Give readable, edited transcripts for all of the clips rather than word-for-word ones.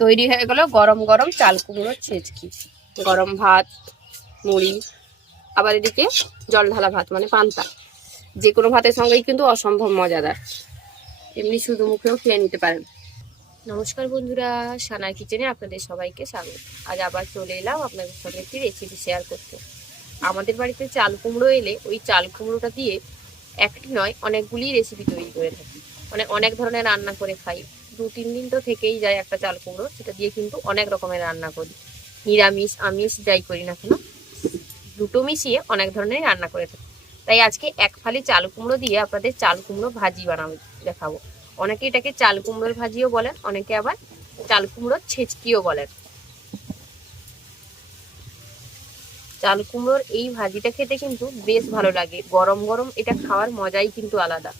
তৈরি হয়ে গেল গরম গরম চাল কুমড়োর ছেচকি। গরম ভাত, মুড়ি, আবার এদিকে জল ঢালা ভাত মানে পান্তা। যে কোনো ভাতের সঙ্গেই কিন্তু অসম্ভব মজাদার। এমনি শুধু মুখেও খেয়ে নিতে পারেন। নমস্কার বন্ধুরা, সানার কিচেনে আপনাদের সবাইকে স্বাগত। আজ আবার চলে এলাম আপনাদের সঙ্গে একটি রেসিপি শেয়ার করতে। আমাদের বাড়িতে চাল কুমড়ো এলে ওই চাল কুমড়োটা দিয়ে একটি নয় অনেকগুলি রেসিপি তৈরি করে থাকি। অনেক ধরনের রান্না করে খাই। 2-3 দিন তো থেকেই যায় একটা চাল কুমড়ো, সেটা দিয়ে কিন্তু অনেক রকমের রান্না করি। নিরামিষ আমিষ যাই করি না কেন, দুটো মিশিয়ে অনেক ধরনের রান্না করে থাকি। তাই আজকে এক ফালি চাল কুমড়ো দিয়ে আপনাদের চাল কুমড়ো ভাজি বানাবো দেখাবো। অনেকে এটাকে চাল কুমড়োর ভাজিও বলেন, অনেকে আবার চাল কুমড়োর ছেচকিও বলেন। চাল কুমড়োর এই ভাজিটা খেতে কিন্তু বেশ ভালো লাগে। গরম গরম এটা খাওয়ার মজাই কিন্তু আলাদা।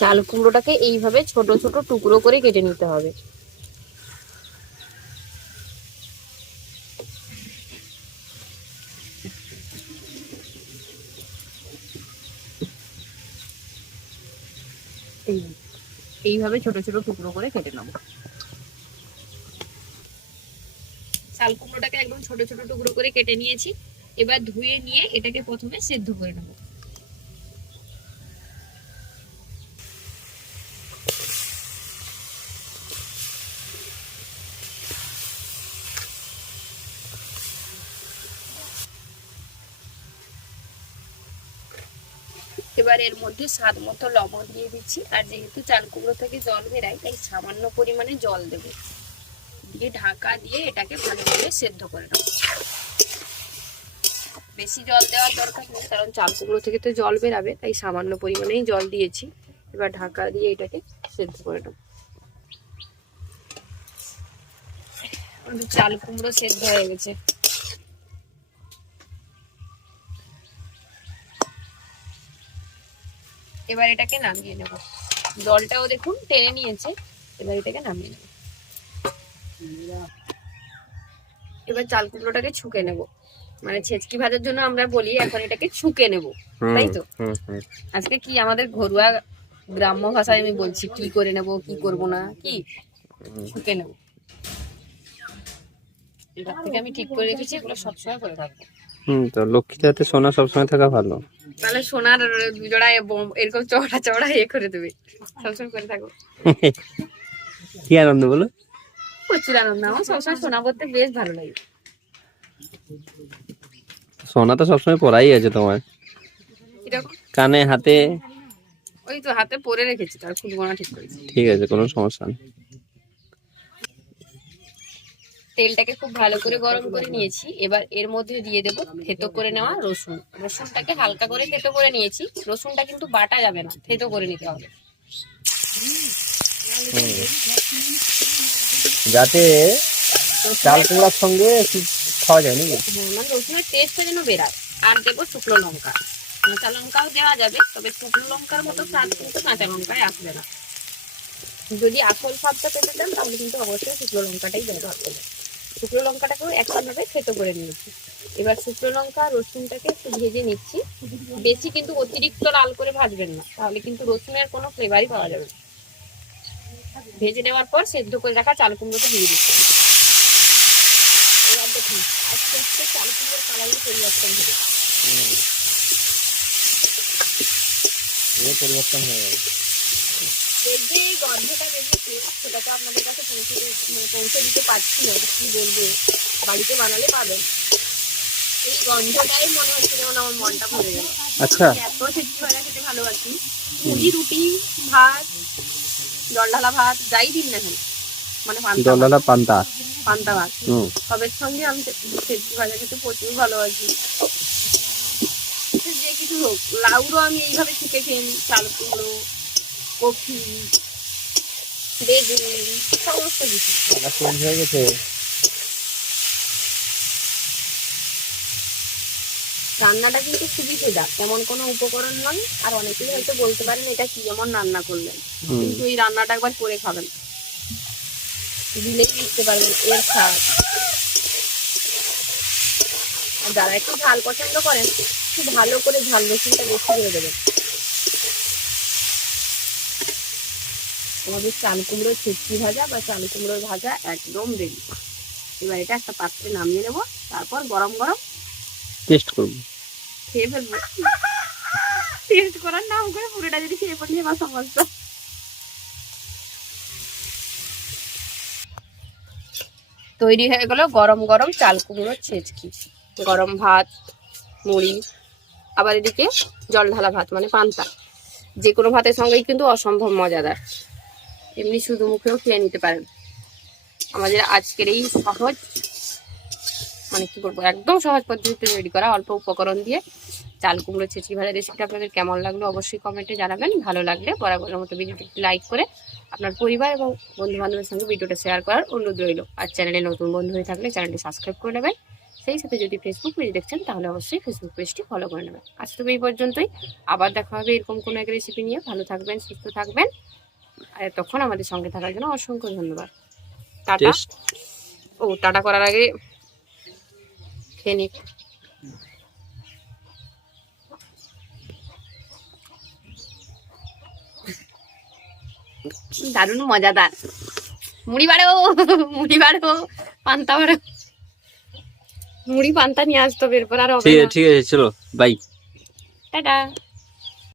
চাল কুমড়োটাকে এইভাবে ছোট ছোট টুকরো করে কেটে নিতে হবে। এইভাবে ছোট ছোট টুকরো করে কেটে নেব। চাল কুমড়োটাকে একদম ছোট ছোট টুকরো করে কেটে নিয়েছি। এবার ধুয়ে নিয়ে এটাকে প্রথমে সেদ্ধ করে নেব। এবার এর মধ্যে স্বাদ মতো লবণ দিয়ে দিচ্ছি। আর যেহেতু চাল কুমড়ো থেকে জল বেরায়, তাই সামান্য পরিমাণে জল দেব। দিয়ে ঢাকা দিয়ে এটাকে ভালোভাবে সেদ্ধ করে নেব। বেশি জল দেওয়ার দরকার নেই, কারণ চাল কুমড়ো থেকে তো জল বেরাবে, তাই সামান্য পরিমাণেই জল দিয়েছি। এবার ঢাকা দিয়ে এটাকে সেদ্ধ করে নেব। চাল কুমড়ো সেদ্ধ হয়ে গেছে। এবার এটাকে নামিয়ে নেব। জলটাও দেখুন টেনে নিয়েছে। এবার এটাকে নামিয়ে নেব। এবার চাল কুমড়োটাকে ছুঁকে নেব। মানে ছেচকি ভাজার জন্য আমরা বলি এখন এটাকে ছুঁকে নেব, তাই তো? আজকে কি আমাদের ঘরোয়া গ্রাম্য ভাষায় আমি বলছি কি করে নেব কি করব না, কি ছুঁকে নেব। এবার থেকে আমি ঠিক করে রেখেছি, এগুলো সবসময় করে থাকবো। তো লক্ষ্মীর হাতে সোনা সবসময় থাকা ভালো। তাহলে সোনার জোড়া এরকম চওড়া চওড়া করে দেবে, সবসময় করে থাকবো। কি আনন্দ বলো? প্রচুর আনন্দ। আমার সবসময় সোনা করতে বেশ ভালো লাগে। সোনা তো সবসময় পরাই আছে তোমার, কানে হাতে। ওই তো হাতে পরে রেখেছি, তার খুলবো না, ঠিক করেছি। ঠিক আছে, কোনো সমস্যা নেই। তেলটাকে খুব ভালো করে গরম করে নিয়েছি। এবার এর মধ্যে দিয়ে দেবো থেতো করে নেওয়া রসুন। রসুনটাকে হালকা করে থেতো করে নিয়েছি। রসুনটা কিন্তু বাটা যাবে না, থেতো করে নিতে হবে, যাতে চাল কুমড়ার সঙ্গে খাওয়া যায় নাকি? মানে রসুনের টেস্টটা যেন বেরায়। আর দেবো শুকনো লঙ্কা। কাঁচা লঙ্কাও দেওয়া যাবে, তবে শুকনো লঙ্কার মতো স্বাদ কিন্তু কাঁচা লঙ্কায় আসবে না। যদি আসল স্বাদটা পেতে চান তাহলে কিন্তু অবশ্যই শুকনো লঙ্কাটাই ব্যবহার করবেন। শুকনো লঙ্কাটাকেও একইভাবে থেতো করে নিয়েছি। এবার শুকনো লঙ্কা রসুনটাকে একটু ভেজে নিচ্ছি। বেশি কিন্তু অতিরিক্ত লাল করে ভাজবেন না, তাহলে কিন্তু রসুনের কোনো ফ্লেভারই পাওয়া যাবে না। ভেজে নেওয়ার পর সেদ্ধ করে রাখা চাল কুমড়োটা দিয়ে দিচ্ছি। এবার দেখুন আস্তে আস্তে চাল কুমড়োর কালারের পরিবর্তন হবে। পরিবর্তন হয়ে যাবে। এর যে গন্ধটা বেরিয়েছে সেটা তো আপনাদের কাছে পৌঁছে দিতে পারছি না, কি বলবো। বাড়িতে বানালে পাবেন। এই গন্ধটাই মনে হচ্ছে যেমন আমার মনটা ভরে গেল। আচ্ছা, এত ছেচকি ভাজা খেতে ভালোবাসি। মুড়ি, রুটি, ভাত, জল ঢালা ভাত যাই দিন না কেন, মানে জলডালা পান্তা পান্তা ভাত, সবের সঙ্গে আমি ছেচকি ভাজা খেতে প্রচুর ভালোবাসি। যে কিছু হোক, লাউরও আমি এইভাবে শুকে খেয়ে নিই। চাল কুমড়ো, কফি, বেগুন, সমস্ত কিছু। চেঞ্জ হয়ে গেছে। রান্নাটা কিন্তু খুবই সোজা, তেমন কোনো উপকরণ নয়। আর অনেকেই হয়তো বলতে পারেন এটা কি এমন রান্না করলেন, কিন্তু এই রান্নাটা একবার করে খাবেন, দিলেই বুঝতে পারবেন এর স্বাদ। আর যারা একটু ঝাল পছন্দ করেন, খুব ভালো করে ঝাল রসুনটা বেশি করে দেবেন। আমাদের চাল কুমড়ো ছেচকি ভাজা বা চাল কুমড়োর ভাজা একদম রেডি। এবার এটা একটা পাত্রে নামিয়ে নেবো, তারপর গরম গরম টেস্ট করবো। খেয়ে ফেলবো। টেস্ট করার নাম করে পুরোটা যদি খেয়ে ফেলি আমার সমস্যা। তৈরি হয়ে গেল গরম গরম চাল কুমড়োর ছেচকি। গরম ভাত, মুড়ি, আবার এদিকে জল ঢালা ভাত মানে পান্তা। যে কোনো ভাতের সঙ্গেই কিন্তু অসম্ভব মজাদার। এমনি শুধু মুখেও খেয়ে নিতে পারেন। আমাদের আজকের এই সহজ, মানে কি বলবো, একদম সহজ পদ্ধতিতে তৈরি করা অল্প উপকরণ দিয়ে চাল কুমড়ো ছেচকি ভাজা রেসিপিটা আপনাদের কেমন লাগলো অবশ্যই কমেন্টে জানাবেন। ভালো লাগলে বরাবরের মতো ভিডিওটি লাইক করে আপনার পরিবার এবং বন্ধু বান্ধবের সঙ্গে ভিডিওটা শেয়ার করার অনুরোধ রইল। আর চ্যানেলে নতুন বন্ধু হয়ে থাকলে চ্যানেলটি সাবস্ক্রাইব করে নেবেন। সেই সাথে যদি ফেসবুক পেজ দেখছেন তাহলে অবশ্যই ফেসবুক পেজটি ফলো করে নেবেন। আজ তবে এই পর্যন্তই, আবার দেখা হবে এরকম কোনো এক রেসিপি নিয়ে। ভালো থাকবেন, সুস্থ থাকবেন, আর তখন আমাদের সঙ্গে থাকার জন্য অসংখ্য ধন্যবাদ। টাটা। ও টাটা করার আগে খেয়ে নিই। দারুণ মজাদার। মুড়ি বাড়ো, মুড়ি বাড়ো, পান্তা বাড়ো। মুড়ি পান্তা নিয়ে আসতো, এরপর আর হবে না। ঠিক আছে, চলো বাই। টাটা।